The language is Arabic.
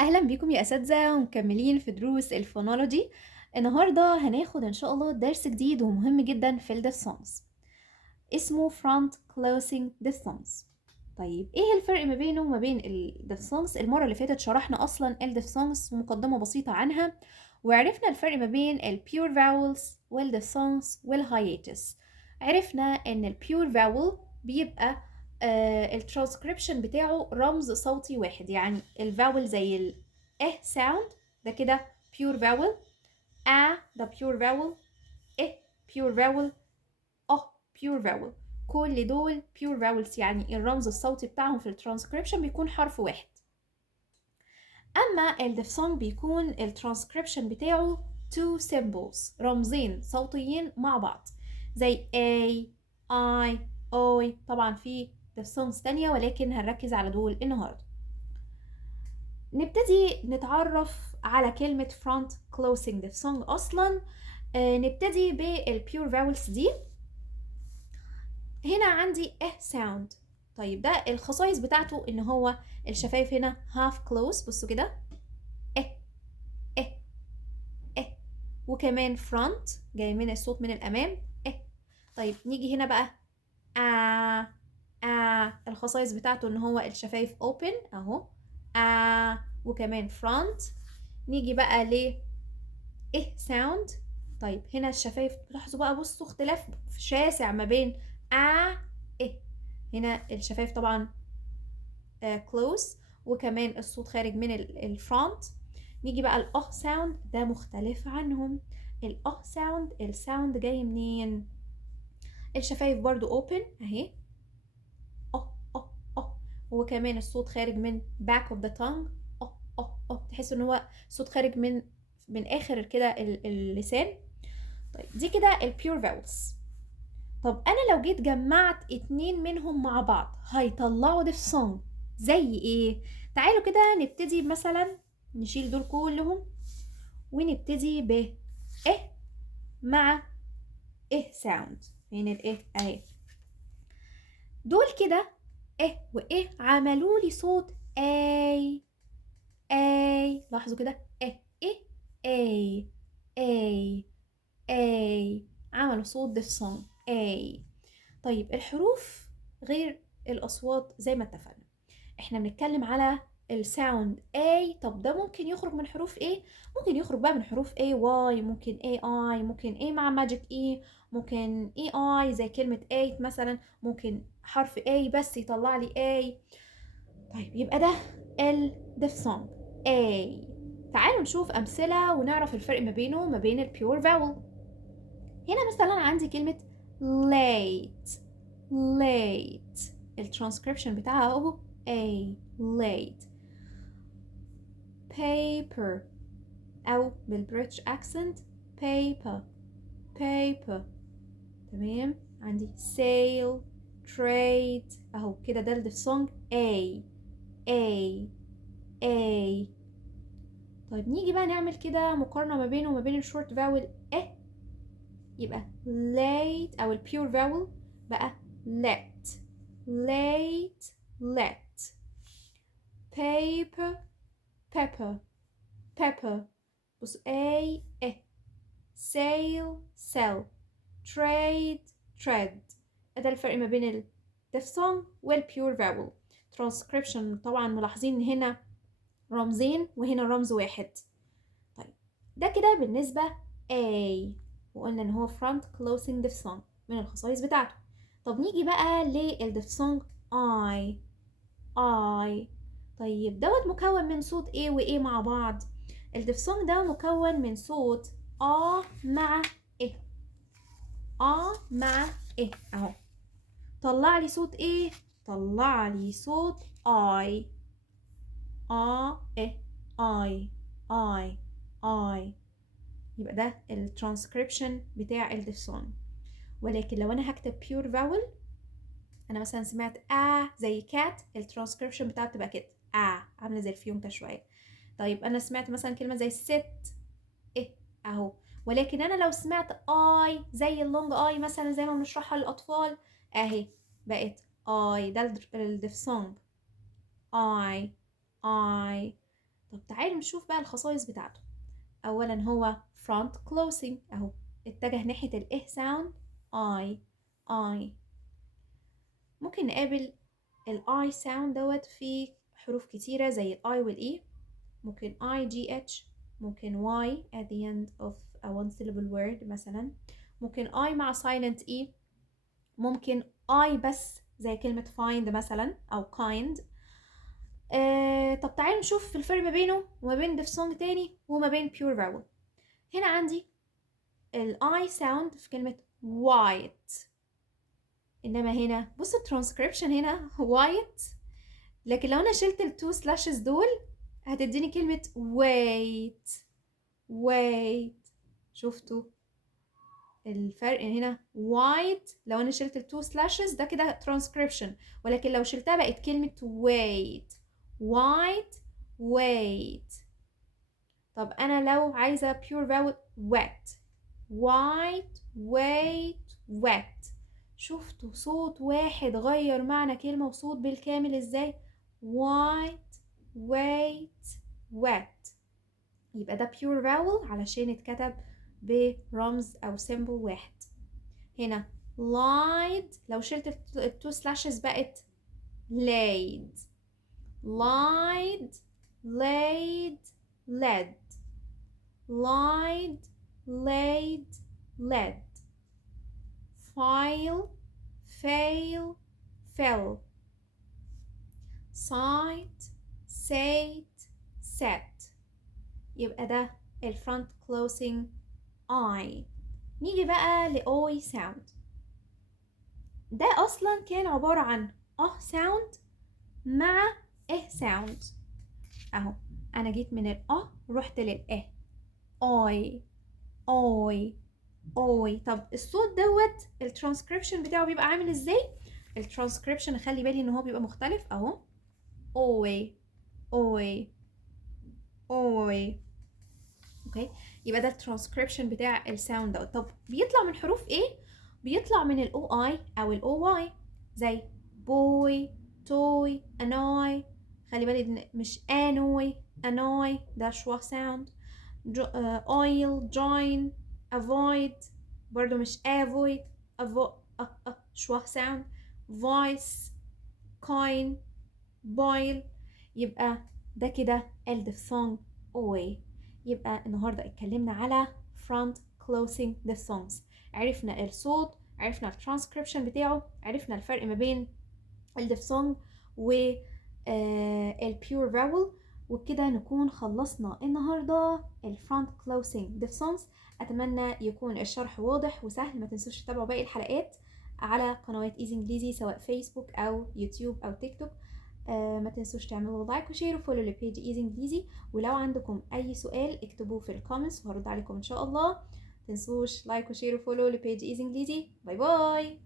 أهلا بيكم يا أساتذة ومكملين في دروس الفونولوجي. النهاردة هناخد إن شاء الله درس جديد ومهم جدا في الديفثونجز اسمه front closing diphthongs. طيب إيه الفرق ما بينه وما بين الديفثونجز؟ المرة اللي فاتت شرحنا أصلا الديفثونجز مقدمة بسيطة عنها، وعرفنا الفرق ما بين البيور vowels والديفثونجز والهاياتس. عرفنا إن البيور vowel بيبقى الترانسكريبشن بتاعه رمز صوتي واحد، يعني الفاول زي ال sound ده كده pure vowel، ده pure vowel، pure vowel، pure vowel. كل دول pure vowels، يعني الرمز الصوتي بتاعهم في الترانسكريبشن بيكون حرف واحد. أما الديفثونج بيكون الترانسكريبشن بتاعه two symbols، رمزين صوتيين مع بعض، زي A I O. طبعا في diphthongs تانية ولكن هنركز على دول النهاردة. نبتدي نتعرف على كلمة front closing diphthong أصلا. نبتدي بالpure vowels دي. هنا عندي sound. طيب ده الخصائص بتاعته ان هو الشفايف هنا half close، بصوا كده اه اه اه، وكمان front جاي من الصوت من الامام طيب نيجي هنا بقى الخصائص بتاعته ان هو الشفايف open اهو وكمان front. نيجي بقى ل sound. طيب هنا الشفايف لاحظوا بقى، بصوا اختلاف شاسع ما بين إيه. هنا الشفايف طبعا close، وكمان الصوت خارج من الفرونت. نيجي بقى ساوند، ده مختلف عنهم. ساوند، الساوند جاي منين؟ الشفايف برضو open اهي وكمان الصوت خارج من back of the tongue تحس ان هو صوت خارج من اخر كده اللسان. طيب دي كده البيور فاولز. طب انا لو جيت جمعت اتنين منهم مع بعض هيطلعوا ديفثونج زي ايه؟ تعالوا كده نبتدي مثلا نشيل دول كلهم ونبتدي ب مع ساوند. فين اهي، دول كده عملوا لي صوت لاحظوا كده اي اي عملوا صوت ديفثونج طيب الحروف غير الأصوات زي ما اتفقنا، احنا بنتكلم على الساوند A. طب ده ممكن يخرج من حروف ايه؟ ممكن يخرج بقى من حروف A Y، ممكن A I، ممكن A مع ماجيك E، ممكن E I زي كلمة 8 مثلا، ممكن حرف A بس يطلع لي A. طيب يبقى ده الديفثونج A. تعالوا نشوف أمثلة ونعرف الفرق ما بينه وما بين البيور فاول. هنا مثلا عندي كلمة late. الترانسكريبشن بتاعها اهو A late. paper أو بالبريتش accent paper. تمام. عندي sail trade اهو كده، ده الديفثونج A. طيب نيجي بقى نعمل كده مقارنة ما بينه وما بين الشورت فاول يبقى late، أو البيور فاول بقى let. paper pepper. بص sail sell tread. ده الفرق ما بين الديفثونج والبيور فاول. ترانسكريبشن طبعا ملاحظين هنا رمزين وهنا رمز واحد. طيب ده كده بالنسبة A، وقلنا ان هو front closing diphthong من الخصائص بتاعته. طب نيجي بقى للديفثونج I. طيب دوت مكون من صوت A و A مع بعض. الديفثونج ده مكون من صوت مع مع اهو. طلع لي صوت ايه؟ طلع لي صوت I. I. يبقى ده الترانسكريبشن بتاع الديفثونج. ولكن لو انا هكتب بيور فاول، انا مثلا سمعت زي كات، الترانسكريبشن بتاعته تبقى كده عامله زي الفيونكه شويه. طيب انا سمعت مثلا كلمه زي ست اهو، ولكن انا لو سمعت اي زي اللونج اي مثلا زي ما بنشرحها للاطفال اهي بقت اي. ده الديفثونج اي. طب تعالوا نشوف بقى الخصائص بتاعته. اولا هو front closing اهو، اتجه ناحية ال اه sound I. ممكن نقابل ال I sound دوت في حروف كتيرة زي ال I وال E. ممكن IGH، ممكن Y at the end of a one syllable word مثلا، ممكن I مع silent E، ممكن I بس زي كلمة find مثلا أو kind. طب تعالوا نشوف الفرق ما بينه وما بين diphthong تاني وما بين pure vowel. هنا عندي ال I sound في كلمة white، إنما هنا بص الترانسكريبشن هنا white، لكن لو أنا شلت التو سلاشز دول هتديني كلمة wait. شفتوا الفرق هنا؟ white لو أنا شلت التو سلاشز ده كده ترانسكريبشن، ولكن لو شلتها بقت كلمة wait. طب أنا لو عايزة pure vowel wet. شفتوا صوت واحد غير معنى كلمة وصوت بالكامل ازاي؟ wet. يبقى ده pure vowel علشان اتكتب برمز او symbol واحد. هنا lied لو شلت التو سلاشز بقت laid led lied laid led file fail fell sight set. يبقى ده الفرونت closing I. نيجي بقى لأوي sound. ده أصلا كان عبارة عن sound مع sound أهو. أنا جيت من رحت للإه أوي. طب الصوت دوت الترانسكريبشن بتاعه بيبقى عامل ازاي؟ الترانسكريبشن خلي بالي ان هو بيبقى مختلف اهو. اوي اوكي، يبقى ده الترانسكريبشن بتاع الساوند دوت. طب بيطلع من حروف ايه؟ بيطلع من الاو اي او الاو واي، زي بوي توي انوي. خلي بالي مش انوي ده شوا ساوند. اويل جوين avoid برضو مش avoid شوا ساوند. voice coin boil. يبقى ده كده الدفثونج away. يبقى النهارده اتكلمنا على front closing diphthongs. عرفنا الصوت، عرفنا الترانسكريبشن بتاعه، عرفنا الفرق ما بين الدفثونج و البيور vowel. وبكده نكون خلصنا النهارده الفرونت closing diphthongs. اتمنى يكون الشرح واضح وسهل. ما تنسوش تتابعوا باقي الحلقات على قنوات ايزي انجليزي سواء فيسبوك او يوتيوب او تيك توك. ما تنسوش تعملوا لايك وشير وفولو لبيج ايزي انجليزي. ولو عندكم اي سؤال اكتبوه في الكومنتس وهرد عليكم ان شاء الله. تنسوش لايك وشير وفولو لبيج ايزي انجليزي. باي باي.